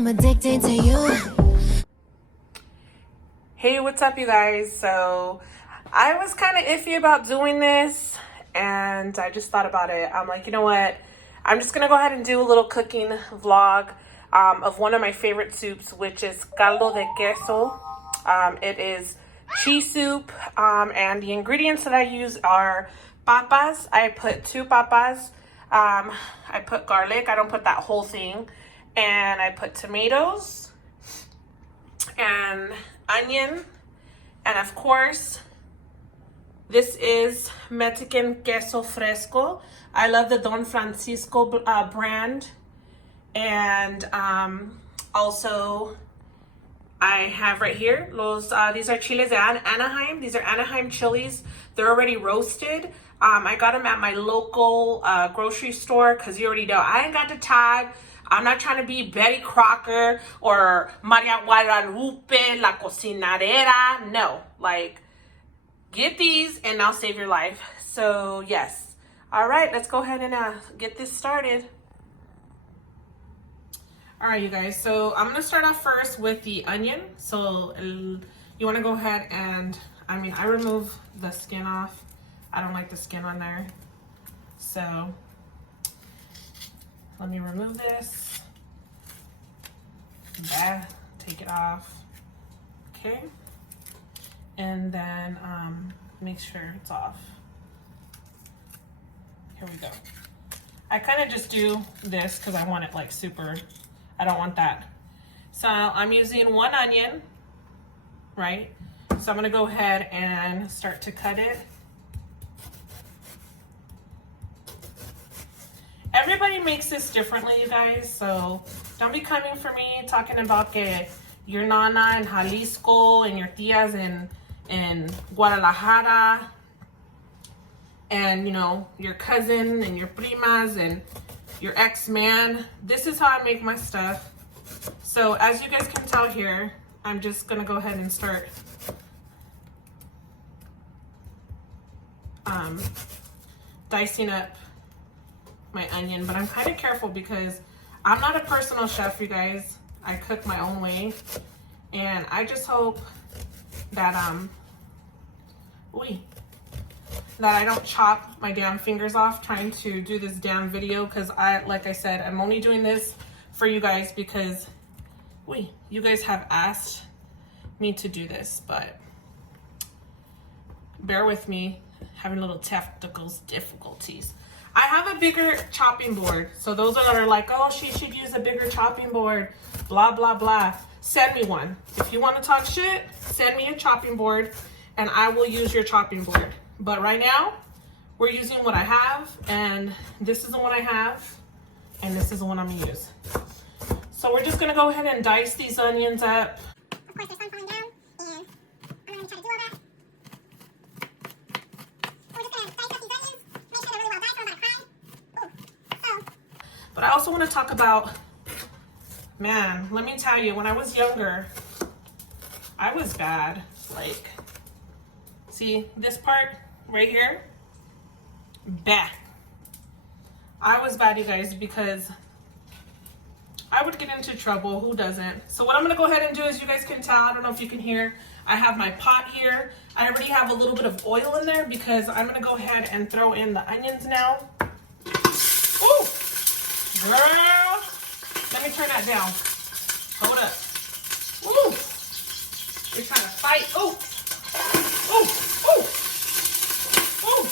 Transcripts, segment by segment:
I'm addicted to you. Hey, what's up, you guys? So I was kind of iffy about doing this, and I just thought about it. I'm like, you know what? I'm just gonna go ahead and do a little cooking vlog of one of my favorite soups, which is Caldo De Queso. It is cheese soup, and the ingredients that I use are papas. I put 2 papas. I put garlic. I don't put that whole thing. And I put tomatoes and onion. And of course, this is Mexican queso fresco. I love the Don Francisco brand. And also, I have right here, these are chiles de Anaheim. These are Anaheim chilies. They're already roasted. I got them at my local grocery store because you already know I ain't got the time. I'm not trying to be Betty Crocker or Maria Guadalupe, La Cocinadera. No, like, get these and I'll save your life. So yes. All right, let's go ahead and get this started. All right, you guys, so I'm gonna start off first with the onion. So you wanna go ahead and, I remove the skin off. I don't like the skin on there. So let me remove this. Take it off. Okay. And then make sure it's off. Here we go. I kind of just do this because I want it like super, I don't want that. So I'm using 1 onion, right? So I'm gonna go ahead and start to cut it. Everybody makes this differently, you guys, so don't be coming for me talking about que your nana in Jalisco and your tias in Guadalajara and, you know, your cousin and your primas and your ex-man. This is how I make my stuff. So as you guys can tell here, I'm just gonna go ahead and start dicing up my onion, but I'm kind of careful because I'm not a personal chef, you guys. I cook my own way, and I just hope that that I don't chop my damn fingers off trying to do this damn video, because like I said, I'm only doing this for you guys because you guys have asked me to do this, but bear with me, having little technical difficulties. I have a bigger chopping board. So those that are like, oh, she should use a bigger chopping board, blah, blah, blah. Send me one. If you want to talk shit, send me a chopping board and I will use your chopping board. But right now, we're using what I have, and this is the one I have, and this is the one I'm gonna use. So we're just gonna go ahead and dice these onions up. Of course, there's sun falling down, and I'm not gonna try to do all that. We're just gonna dice up these onions, make sure they're really well diced, or I'm gonna cry. Ooh. But I also want to talk about, man, let me tell you, when I was younger, I was bad. Like, see this part right here? Bad. I was bad, you guys, because I would get into trouble. Who doesn't? So what I'm going to go ahead and do is, you guys can tell, I don't know if you can hear, I have my pot here. I already have a little bit of oil in there because I'm going to go ahead and throw in the onions now. Ooh, girl, let me turn that down. Hold up. Ooh, you're trying to fight. Ooh, ooh, ooh, ooh.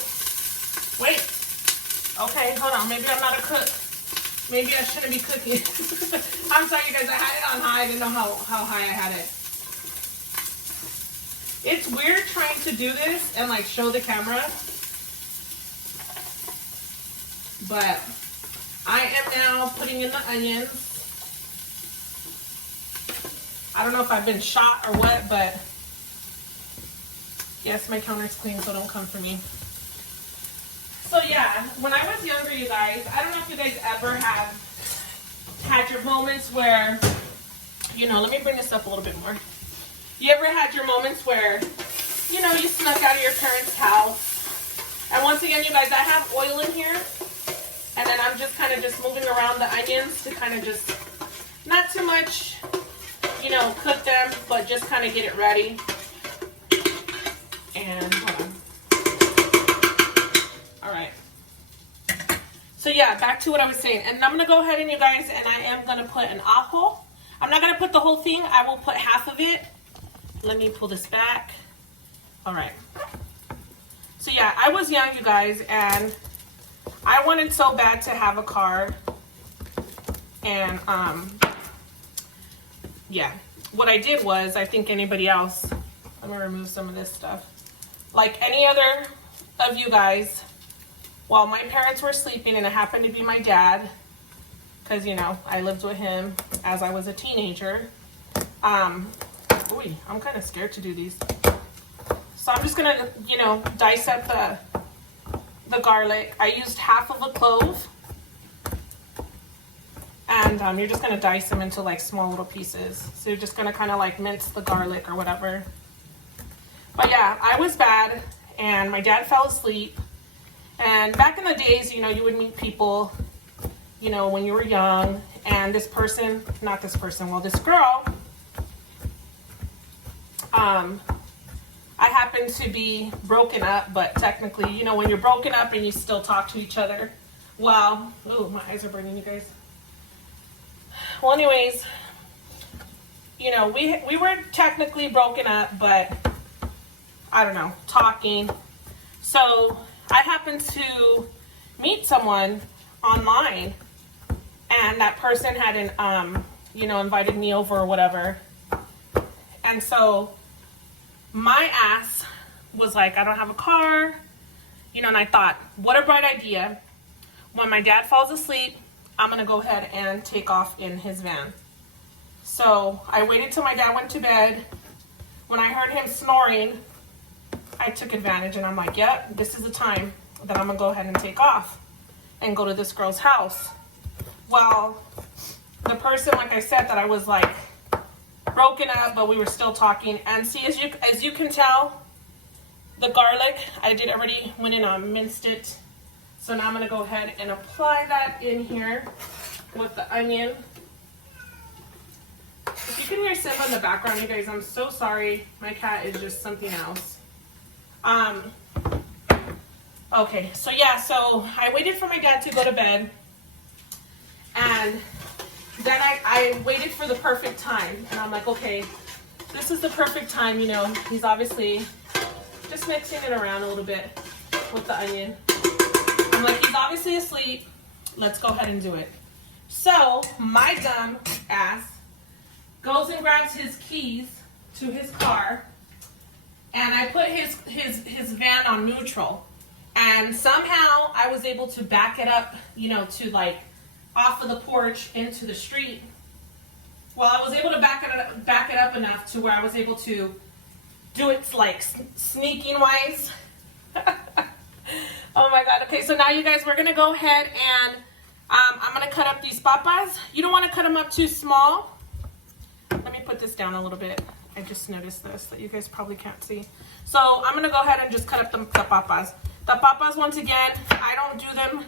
Wait. Okay, hold on. Maybe I'm not a cook. Maybe I shouldn't be cooking. I'm sorry, you guys. I had it on high. I didn't know how high I had it. It's weird trying to do this and like show the camera. But I am now putting in the onions. I don't know if I've been shot or what, but yes, my counter's clean, so don't come for me. So yeah, when I was younger, you guys, I don't know if you guys ever have had your moments where, you know, let me bring this up a little bit more. You ever had your moments where, you know, you snuck out of your parents' house? And once again, you guys, I have oil in here. And then I'm just kind of just moving around the onions to kind of just not not too much, you know, cook them, but just kind of get it ready. And hold on. All right. So yeah, back to what I was saying. And I'm gonna go ahead and you guys, and I am gonna put an ajo. I'm not gonna put the whole thing. I will put half of it. Let me pull this back. All right. So yeah, I was young, you guys, and I wanted so bad to have a car. And yeah, what I did was, I think anybody else, let me remove some of this stuff. Like any other of you guys, while my parents were sleeping, and it happened to be my dad, because, you know, I lived with him as I was a teenager. I'm kind of scared to do these. So I'm just gonna, you know, dice up the garlic. I used half of a clove. And you're just gonna dice them into like small little pieces. So you're just gonna kind of like mince the garlic or whatever. But yeah, I was bad, and my dad fell asleep. And back in the days, you know, you would meet people, you know, when you were young, and this person, not this person, well, this girl, I happened to be broken up, but technically, you know, when you're broken up and you still talk to each other, well, oh, my eyes are burning, you guys. Well, anyways, you know, we were technically broken up, but I don't know, talking. So I happened to meet someone online, and that person hadn't, you know, invited me over or whatever. And so my ass was like, I don't have a car, you know, and I thought, what a bright idea. When my dad falls asleep, I'm gonna go ahead and take off in his van. So I waited till my dad went to bed. When I heard him snoring, I took advantage, and I'm like, yep, this is the time that I'm gonna go ahead and take off and go to this girl's house. Well, the person, like I said, that I was like broken up, but we were still talking. And see, as you can tell, the garlic, I did already went in and minced it. So now I'm gonna go ahead and apply that in here with the onion. If you can hear Simba in the background, you guys, I'm so sorry. My cat is just something else. Okay, so yeah, so I waited for my dad to go to bed, and then I waited for the perfect time, and I'm like, okay, this is the perfect time, you know, he's obviously just mixing it around a little bit with the onion. I'm like, he's obviously asleep, let's go ahead and do it. So my dumb ass goes and grabs his keys to his car, and I put his van on neutral, and somehow I was able to back it up, you know, to like off of the porch into the street. Well, I was able to back it up enough to where I was able to do it like sneaking wise. Oh my God. Okay, so now you guys, we're gonna go ahead and I'm gonna cut up these papas. You don't want to cut them up too small. Let me put this down a little bit. I just noticed this that you guys probably can't see. So I'm gonna go ahead and just cut up the papas. The papas, once again, I don't do them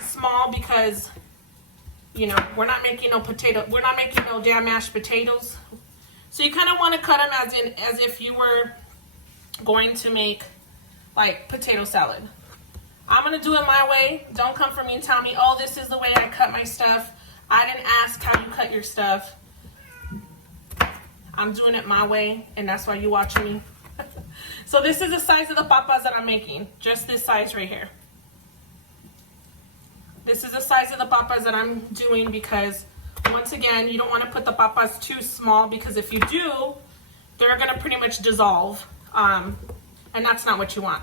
small because, you know, we're not making no potato. We're not making no damn mashed potatoes. So you kind of want to cut them as if you were going to make like potato salad. I'm gonna do it my way. Don't come for me and tell me, oh, this is the way I cut my stuff. I didn't ask how you cut your stuff. I'm doing it my way, and that's why you watching me. So this is the size of the papas that I'm making. Just this size right here. This is the size of the papas that I'm doing because, once again, you don't want to put the papas too small because if you do, they're going to pretty much dissolve. And that's not what you want.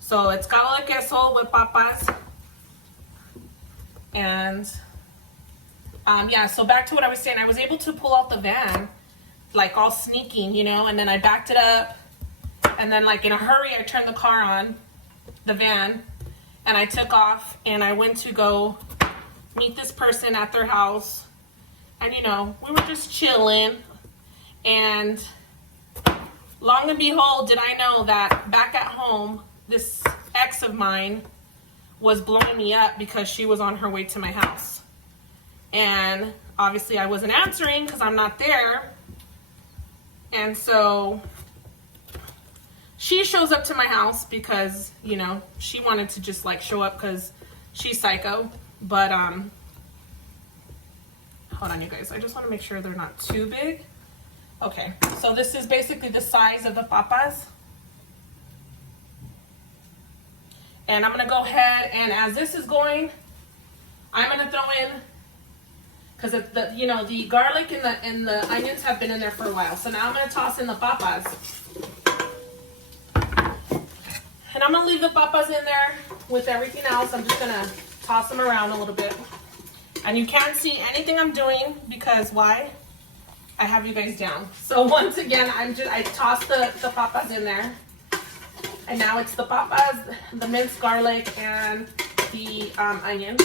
So it's caldo de queso with papas. And yeah, so back to what I was saying. I was able to pull out the van, like all sneaking, you know, and then I backed it up. And then like in a hurry, I turned the car on, the van, and I took off and I went to go meet this person at their house. And you know, we were just chilling. And long and behold, did I know that back at home, this ex of mine was blowing me up because she was on her way to my house. And obviously I wasn't answering because I'm not there. And so she shows up to my house because, you know, she wanted to just like show up because she's psycho. But hold on, you guys. I just want to make sure they're not too big. Okay, so this is basically the size of the papas. And I'm gonna go ahead, and as this is going, I'm gonna throw in, because the, you know, the garlic and the onions have been in there for a while. So now I'm gonna toss in the papas. And I'm gonna leave the papas in there with everything else. I'm just gonna toss them around a little bit. And you can't see anything I'm doing because why? I have you guys down. So once again, I tossed the papas in there. And now it's the papas, the minced garlic, and the onion.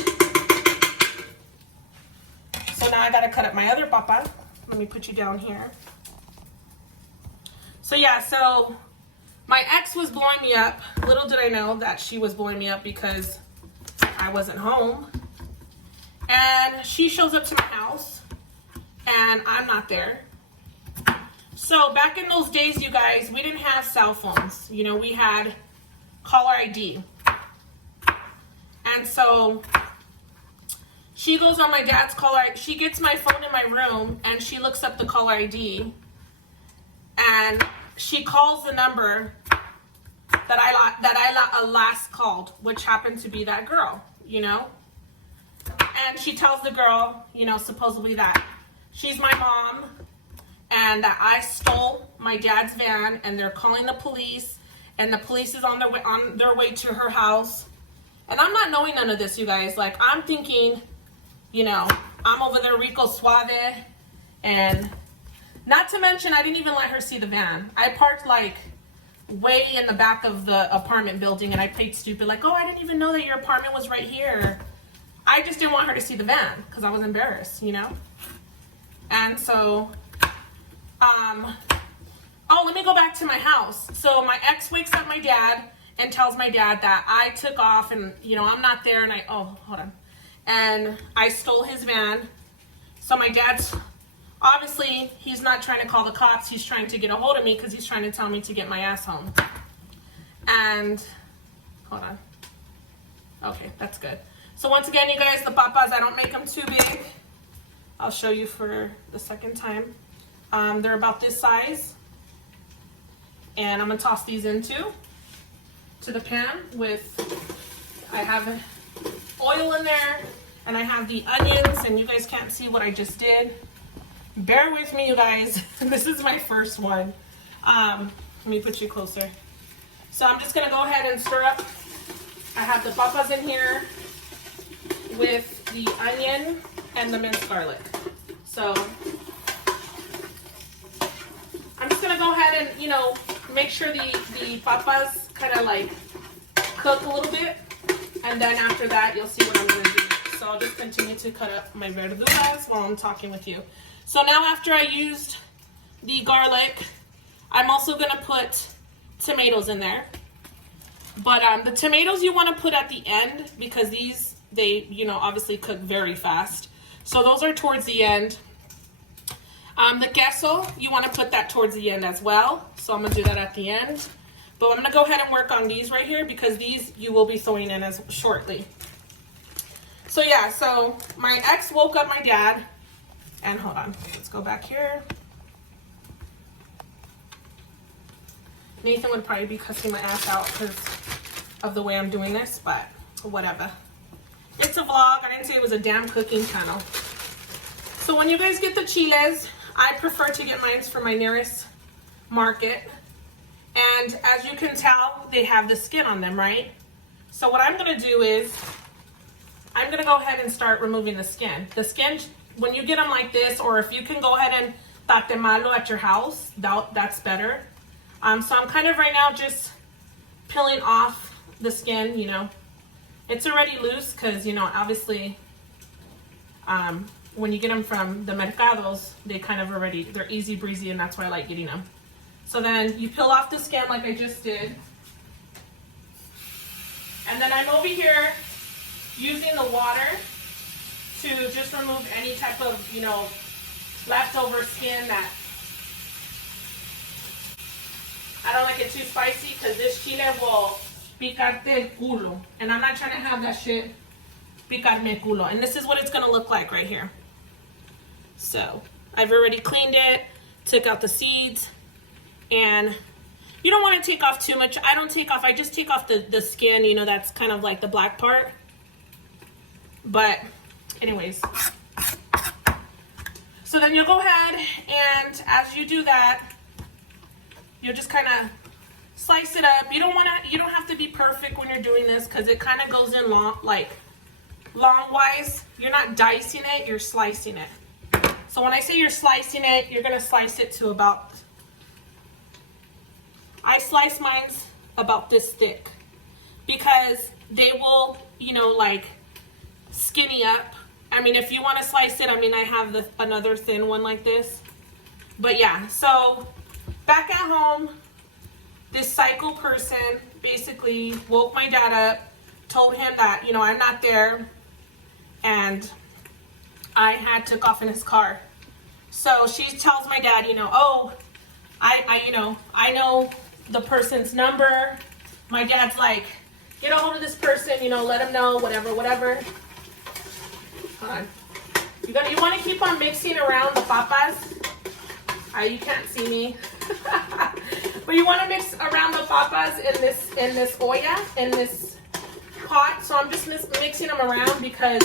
So now I gotta cut up my other papa. Let me put you down here. So yeah, so my ex was blowing me up. Little did I know that she was blowing me up because I wasn't home. And she shows up to my house and I'm not there. So back in those days, you guys, we didn't have cell phones. You know, we had caller ID. And so she goes on my dad's caller. She gets my phone in my room and she looks up the caller ID. And she calls the number that I last called, which happened to be that girl, you know. And she tells the girl, you know, supposedly that she's my mom and that I stole my dad's van and they're calling the police and the police is on their way to her house. And I'm not knowing none of this, you guys. Like, I'm thinking, you know, I'm over there Rico Suave, and not to mention I didn't even let her see the van. I parked like way in the back of the apartment building and I played stupid like, oh, I didn't even know that your apartment was right here. I just didn't want her to see the van because I was embarrassed, you know? And so, oh, let me go back to my house. So my ex wakes up my dad and tells my dad that I took off and, you know, I'm not there and oh, hold on. And I stole his van. So my dad's, obviously, he's not trying to call the cops. He's trying to get a hold of me because he's trying to tell me to get my ass home. And, hold on. Okay, that's good. So once again, you guys, the papas, I don't make them too big. I'll show you for the second time. They're about this size. And I'm gonna toss these into the pan with, I have oil in there and I have the onions, and you guys can't see what I just did. Bear with me, you guys. This is my first one. Let me put you closer. So I'm just gonna go ahead and stir up. I have the papas in here with the onion and the minced garlic. So I'm just gonna go ahead and, you know, make sure the papas kind of like cook a little bit, and then after that you'll see what I'm gonna do. So I'll just continue to cut up my verduras while I'm talking with you. So now after I used the garlic, I'm also gonna put tomatoes in there. But the tomatoes you want to put at the end because they, you know, obviously cook very fast. So those are towards the end. The queso, you want to put that towards the end as well. So I'm going to do that at the end. But I'm going to go ahead and work on these right here because these you will be throwing in as shortly. So yeah, so my ex woke up my dad. And hold on, let's go back here. Nathan would probably be cussing my ass out because of the way I'm doing this, but whatever. It's a vlog. I didn't say it was a damn cooking channel. So when you guys get the chiles, I prefer to get mine from my nearest market. And as you can tell, they have the skin on them, right? So what I'm going to do is, I'm going to go ahead and start removing the skin. The skin, when you get them like this, or if you can go ahead and tatemalo at your house, that's better. So I'm kind of right now just peeling off the skin, you know. It's already loose because, you know, obviously when you get them from the mercados, they kind of already, they're easy breezy, and that's why I like getting them. So then you peel off the skin like I just did. And then I'm over here using the water to just remove any type of, you know, leftover skin that I don't like it too spicy, because this chile will picarte el culo. And I'm not trying to have that shit picarme el culo. And this is what it's going to look like right here. So I've already cleaned it, took out the seeds, and you don't want to take off too much. I don't take off, I just take off the skin, you know, that's kind of like the black part. But anyways, so then you'll go ahead, and as you do that, you'll just kind of slice it up. You don't have to be perfect when you're doing this, because it kind of goes in long wise. You're not dicing it, you're slicing it. So when I say you're slicing it, you're gonna slice it to about, I slice mine about this thick, because they will, you know, like skinny up. I mean, if you want to slice it, I mean, I have another thin one like this. But yeah, so back at home, this psycho person basically woke my dad up, told him that, you know, I'm not there, and I took off in his car. So she tells my dad, you know, oh, I know the person's number. My dad's like, get a hold of this person, you know, let him know, whatever. Hold on. You want to keep on mixing around the papas. You can't see me. But you want to mix around the papas in this olla, in this pot. So I'm just mixing them around, because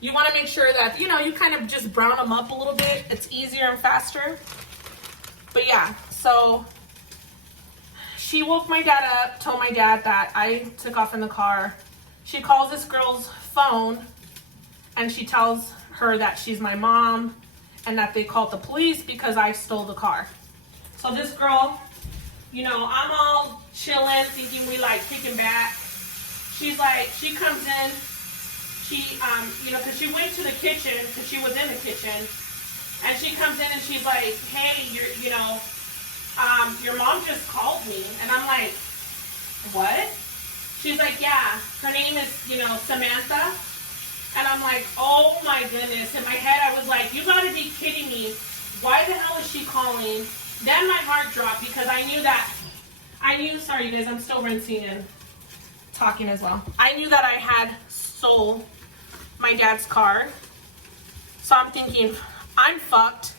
you want to make sure that, you know, you kind of just brown them up a little bit. It's easier and faster. But yeah, so she woke my dad up, told my dad that I took off in the car. She calls this girl's phone, and she tells her that she's my mom and that they called the police because I stole the car. So this girl, you know, I'm all chilling, thinking we like kicking back. She's like, she comes in, she, you know, because she went to the kitchen, because she was in the kitchen, and she comes in and she's like, hey, your mom just called me. And I'm like, what? She's like, yeah, her name is, you know, Samantha. And I'm like, oh my goodness. In my head, I was like, you gotta be kidding me. Why the hell is she calling? Then my heart dropped, because I knew, sorry you guys, I'm still rinsing and talking as well. I knew that I had stole my dad's car. So I'm thinking, I'm fucked.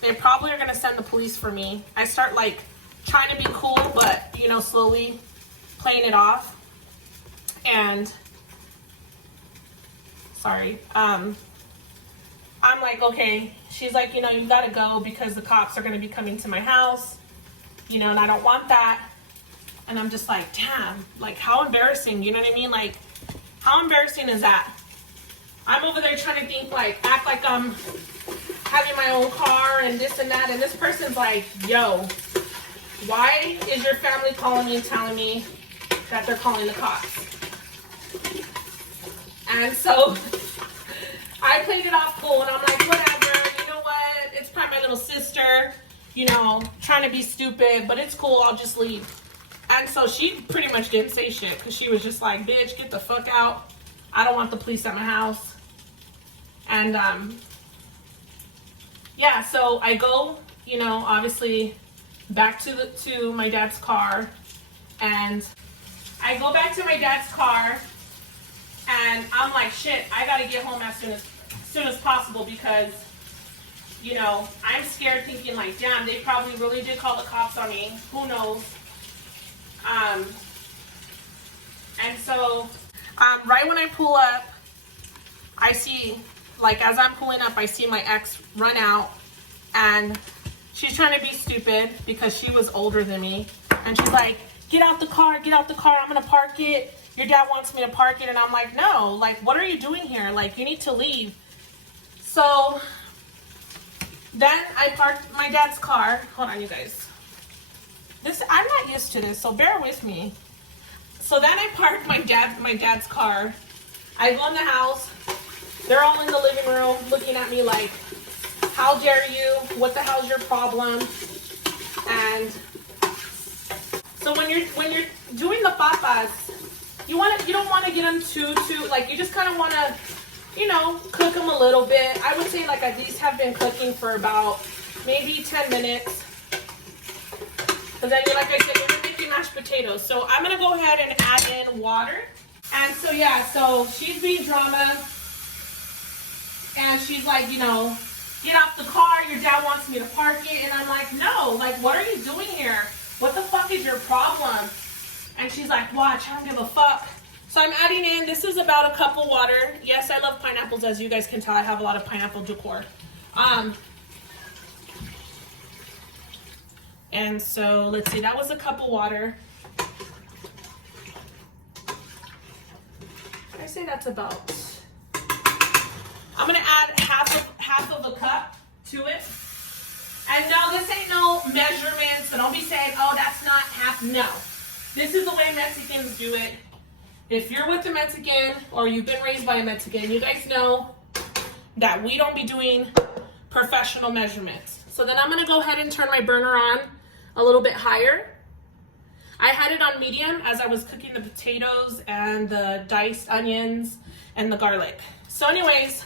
They probably are gonna send the police for me. I start like trying to be cool, but you know, slowly playing it off. And sorry, I'm like, okay. She's like, you know, you gotta go because the cops are gonna be coming to my house, you know, and I don't want that. And I'm just like, damn, like how embarrassing, you know what I mean? Like, how embarrassing is that? I'm over there trying to think, like, act like I'm having my own car and this and that, and this person's like, yo, why is your family calling me and telling me that they're calling the cops? And so I played it off cool, and I'm like, whatever, you know what? It's probably my little sister, you know, trying to be stupid, but it's cool, I'll just leave. And so she pretty much didn't say shit, because she was just like, bitch, get the fuck out. I don't want the police at my house. And yeah, so I go, you know, obviously back to my dad's car, and I go back to my dad's car, and I'm like, shit, I gotta get home as soon as possible, because, you know, I'm scared, thinking like, damn, they probably really did call the cops on me. Who knows? And so right when I pull up, I see, like, as I'm pulling up, I see my ex run out, and she's trying to be stupid because she was older than me. And she's like, get out the car, I'm gonna park it. Your dad wants me to park it. And I'm like, no, like, what are you doing here? Like, you need to leave. So then I parked my dad's car. Hold on, you guys. I'm not used to this, so bear with me. So then I parked my dad's car. I go in the house. They're all in the living room looking at me like, how dare you? What the hell's your problem? And so when you're doing the papas, You don't want to get them too, like, you just kind of want to, you know, cook them a little bit. I would say like these have been cooking for about maybe 10 minutes. Because then, like I said, you're making mashed potatoes. So I'm going to go ahead and add in water. And so, yeah, so she's being drama. And she's like, you know, get off the car. Your dad wants me to park it. And I'm like, no, like, what are you doing here? What the fuck is your problem? And she's like, watch, I don't give a fuck. So I'm adding in, this is about a cup of water. Yes, I love pineapples, as you guys can tell. I have a lot of pineapple decor. And so, let's see, that was a cup of water. I say that's about, I'm gonna add half of a cup to it. And no, this ain't no measurement, so don't be saying, oh, that's not half. No, this is the way Mexicans do it. If you're with a Mexican or you've been raised by a Mexican, you guys know that we don't be doing professional measurements. So then I'm gonna go ahead and turn my burner on a little bit higher. I had it on medium as I was cooking the potatoes and the diced onions and the garlic. So anyways,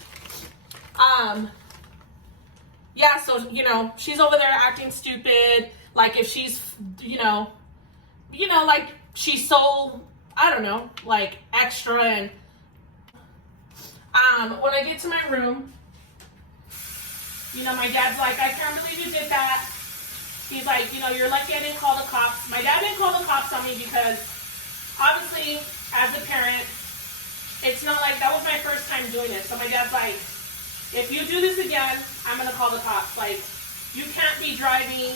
yeah, so, you know, she's over there acting stupid. Like if she's, you know, like she's so, I don't know, like extra. And when I get to my room, you know, my dad's like, I can't believe you did that. He's like, you know, you're lucky I didn't call the cops. My dad didn't call the cops on me because obviously as a parent, it's not like that was my first time doing it. So my dad's like, if you do this again, I'm going to call the cops. Like, you can't be driving.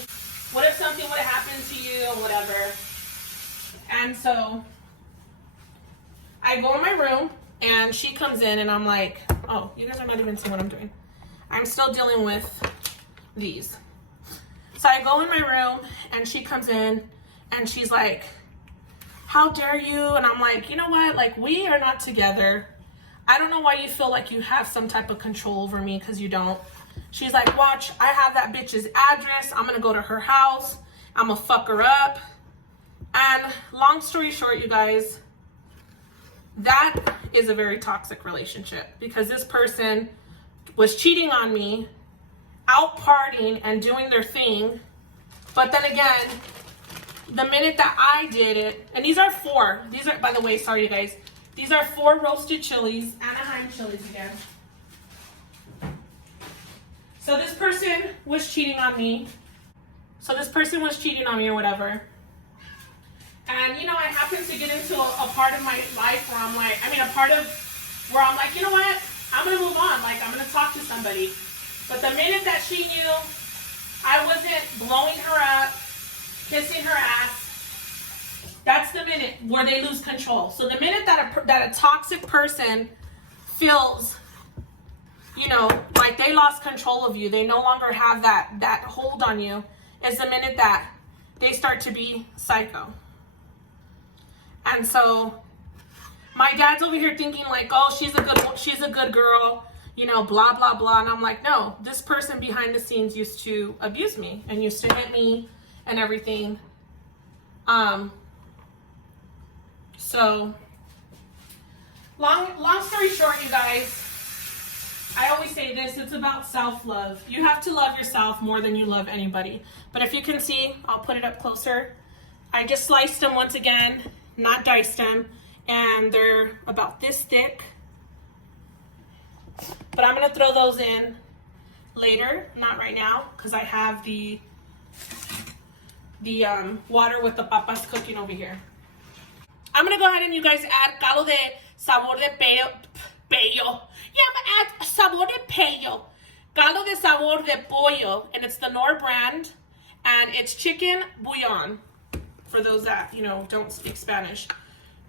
What if something would have happened to you or whatever? And so I go in my room and she comes in and I'm like, oh, you guys are not even seeing what I'm doing. I'm still dealing with these. So I go in my room and she comes in and she's like, how dare you? And I'm like, you know what? Like, we are not together. I don't know why you feel like you have some type of control over me, because you don't. She's like, watch, I have that bitch's address. I'm going to go to her house. I'm going to fuck her up. And long story short, you guys, that is a very toxic relationship, because this person was cheating on me, out partying and doing their thing. But then again, the minute that I did it, and these are, by the way, sorry you guys, these are 4 roasted chilies, Anaheim chilies again. So this person was cheating on me. Or whatever. And, you know, I happen to get into a part of my life where I'm like, where I'm like, you know what? I'm going to move on. Like, I'm going to talk to somebody. But the minute that she knew I wasn't blowing her up, kissing her ass, that's the minute where they lose control. So the minute that a toxic person feels, you know, like they lost control of you, they no longer have that hold on you, is the minute that they start to be psycho. And so my dad's over here thinking like, oh, she's a good girl, you know, blah, blah, blah. And I'm like, no, this person behind the scenes used to abuse me and used to hit me and everything. So long story short, you guys, I always say this, it's about self-love. You have to love yourself more than you love anybody. But if you can see, I'll put it up closer. I just sliced them once again, not diced them, and they're about this thick. But I'm gonna throw those in later, not right now, because I have the water with the papas cooking over here. I'm gonna go ahead and you guys add caldo de sabor de pollo. Yeah, I'm gonna add sabor de pollo. Caldo de sabor de pollo, and it's the Nor brand, and it's chicken bouillon, for those that, you know, don't speak Spanish.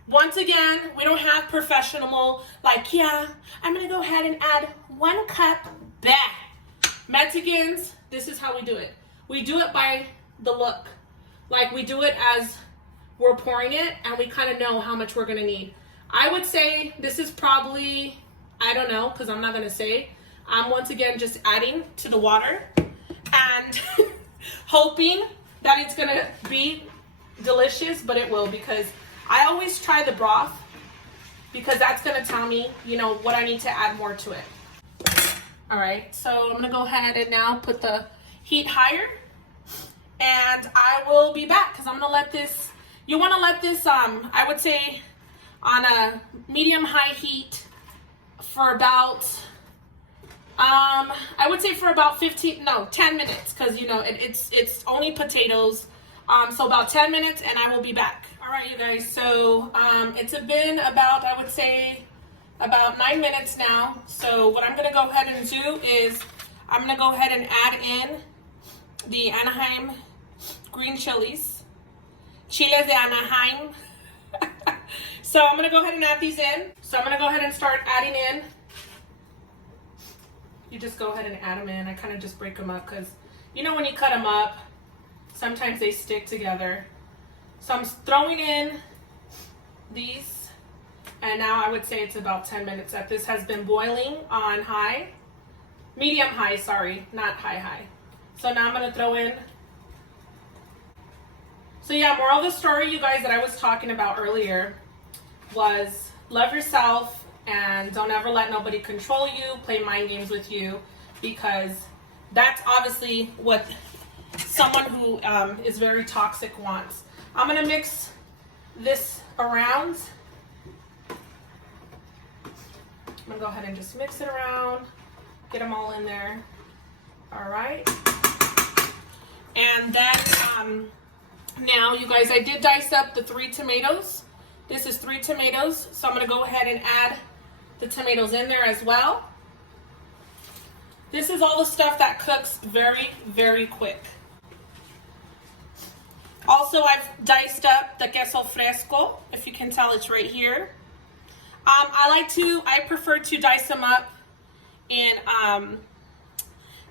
Once again, we don't have professional, like, yeah, I'm gonna go ahead and add 1 cup. Bah. Mexicans, this is how we do it. We do it by the look. Like, we do it as we're pouring it, and we kind of know how much we're gonna need. I would say this is probably, I don't know, because I'm not gonna say. I'm once again just adding to the water and hoping that it's gonna be delicious, but it will, because I always try the broth because that's gonna tell me, you know, what I need to add more to it. All right, so I'm gonna go ahead and now put the heat higher, and I will be back because I'm gonna let this, you wanna let this, I would say on a medium-high heat for about, I would say for about 10 minutes, because you know, it's only potatoes. So about 10 minutes and I will be back. All right, you guys, so it's been about, I would say, about 9 minutes now. So what I'm gonna go ahead and do is I'm gonna go ahead and add in the Anaheim green chilies. Chiles de Anaheim. So I'm gonna go ahead and add these in. So I'm gonna go ahead and start adding in. You just go ahead and add them in. I kind of just break them up because, you know, when you cut them up, sometimes they stick together. So I'm throwing in these, and now I would say it's about 10 minutes that this has been boiling on high, medium high, sorry, not high. So now I'm gonna throw in. So yeah, moral of the story, you guys, that I was talking about earlier was love yourself and don't ever let nobody control you, play mind games with you, because that's obviously what someone who is very toxic wants. I'm gonna mix this around. I'm gonna go ahead and just mix it around, get them all in there. All right. And then now, you guys, I did dice up the 3 tomatoes. This is 3 tomatoes, so I'm gonna go ahead and add the tomatoes in there as well. This is all the stuff that cooks very, very quick. Also, I've diced up the queso fresco. If you can tell, it's right here. I prefer to dice them up in,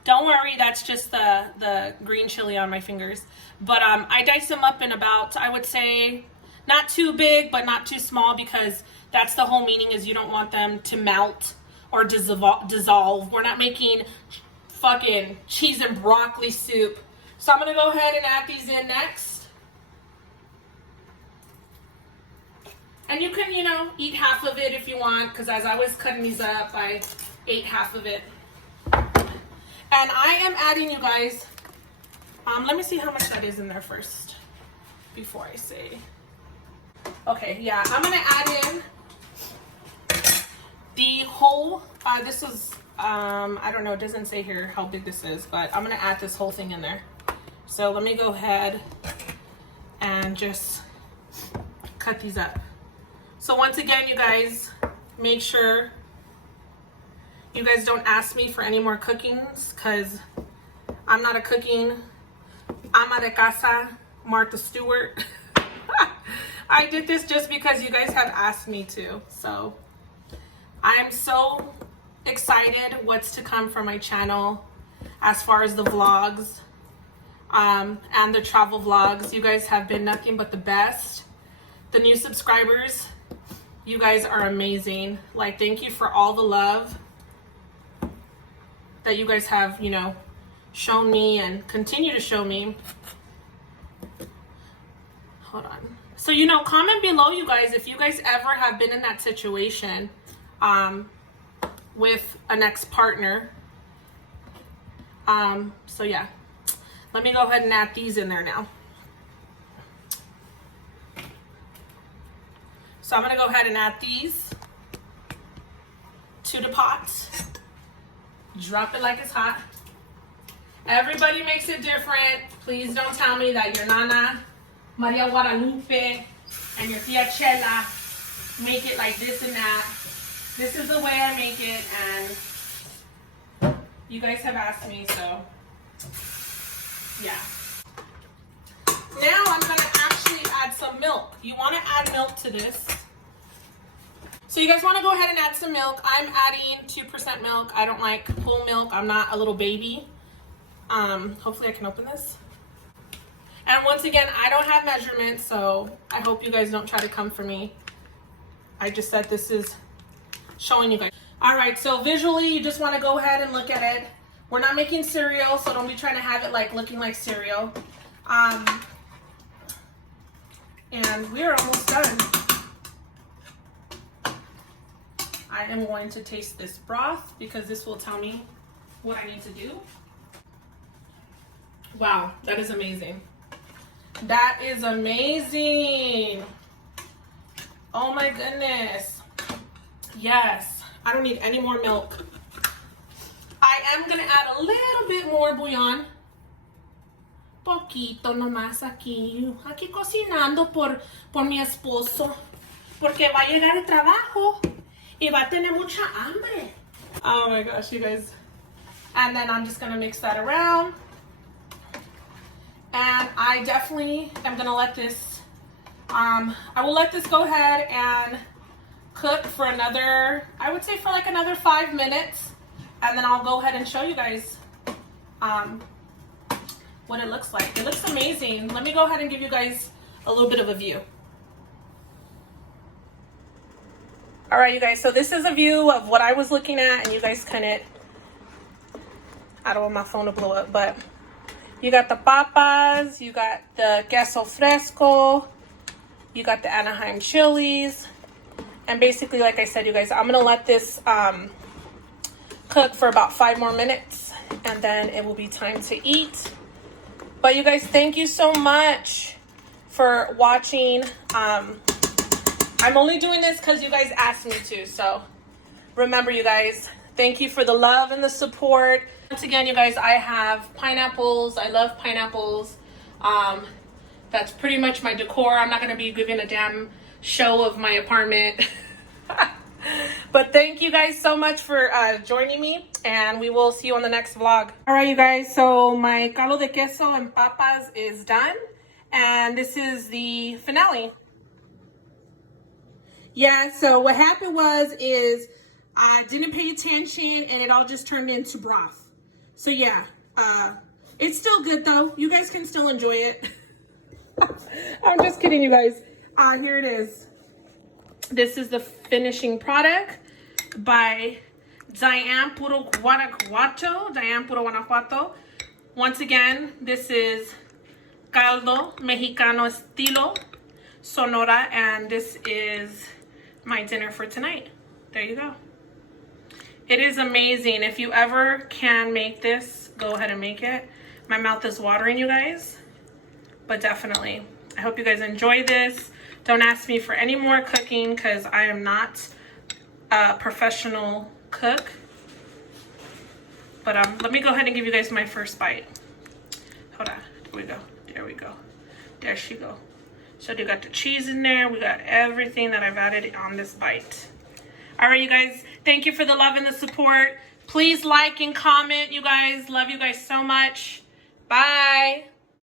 don't worry, that's just the green chili on my fingers. But I dice them up in about, I would say, not too big, but not too small, because that's the whole meaning, is you don't want them to melt or dissolve. We're not making fucking cheese and broccoli soup. So I'm gonna go ahead and add these in next. And you can, you know, eat half of it if you want, because as I was cutting these up, I ate half of it. And I am adding, you guys, let me see how much that is in there first before I say. Okay, yeah, I'm gonna add in the whole, this is, I don't know, it doesn't say here how big this is, but I'm gonna add this whole thing in there. So let me go ahead and just cut these up. So once again, you guys, make sure you guys don't ask me for any more cookings, because I'm not a cooking ama de casa Martha Stewart. I did this just because you guys have asked me to. So I'm so excited what's to come from my channel as far as the vlogs and the travel vlogs. You guys have been nothing but the best. The new subscribers, you guys are amazing. Like, thank you for all the love that you guys have, you know, shown me and continue to show me. Hold on. So, you know, comment below, you guys, if you guys ever have been in that situation with an ex-partner. So yeah, let me go ahead and add these in there now. So I'm gonna go ahead and add these to the pot. Drop it like it's hot. Everybody makes it different. Please don't tell me that your Nana Maria Guadalupe and your Tia Chela make it like this and that. This is the way I make it, and you guys have asked me, so yeah. Now I'm gonna actually add some milk. You wanna add milk to this. So you guys wanna go ahead and add some milk. I'm adding 2% milk. I don't like whole milk. I'm not a little baby. Hopefully I can open this. And once again, I don't have measurements, so I hope you guys don't try to come for me. I just said this is showing you guys. All right, so visually, you just want to go ahead and look at it. We're not making cereal, so don't be trying to have it like looking like cereal. And we are almost done. I am going to taste this broth because this will tell me what I need to do. Wow, that is amazing. That is amazing. Oh my goodness. Yes, I don't need any more milk. I am gonna add a little bit more bouillon. Poquito nomás aquí. Aquí cocinando por mi esposo. Porque va a llegar de trabajo y va a tener mucha hambre. Oh my gosh, you guys. And then I'm just gonna mix that around. And I definitely am gonna let this, I will let this go ahead and cook for another, I would say for like another 5 minutes. And then I'll go ahead and show you guys what it looks like. It looks amazing. Let me go ahead and give you guys a little bit of a view. All right, you guys, so this is a view of what I was looking at, and you guys couldn't, I don't want my phone to blow up, but you got the papas, you got the queso fresco, you got the Anaheim chilies, and basically, like I said, you guys, I'm gonna let this cook for about 5 more minutes, and then it will be time to eat. But you guys, thank you so much for watching. I'm only doing this because you guys asked me to. So remember, you guys, thank you for the love and the support. Once again, you guys, I have pineapples. I love pineapples. That's pretty much my decor. I'm not going to be giving a damn show of my apartment. But thank you guys so much for joining me, and we will see you on the next vlog. All right, you guys, so my caldo de queso and papas is done, and this is the finale. Yeah, so what happened is I didn't pay attention, and it all just turned into broth. So yeah, it's still good though. You guys can still enjoy it. I'm just kidding, you guys. Here it is. This is the finishing product by Diane PuroGuanajuato. Diane PuroGuanajuato. Once again, this is Caldo Mexicano Estilo Sonora, and this is my dinner for tonight. There you go. It is amazing. If you ever can make this, go ahead and make it. My mouth is watering, you guys, but definitely. I hope you guys enjoy this. Don't ask me for any more cooking because I am not a professional cook. But let me go ahead and give you guys my first bite. Hold on. There we go. There we go. There she go. So you got the cheese in there. We got everything that I've added on this bite. All right, you guys. Thank you for the love and the support. Please like and comment, you guys. Love you guys so much. Bye.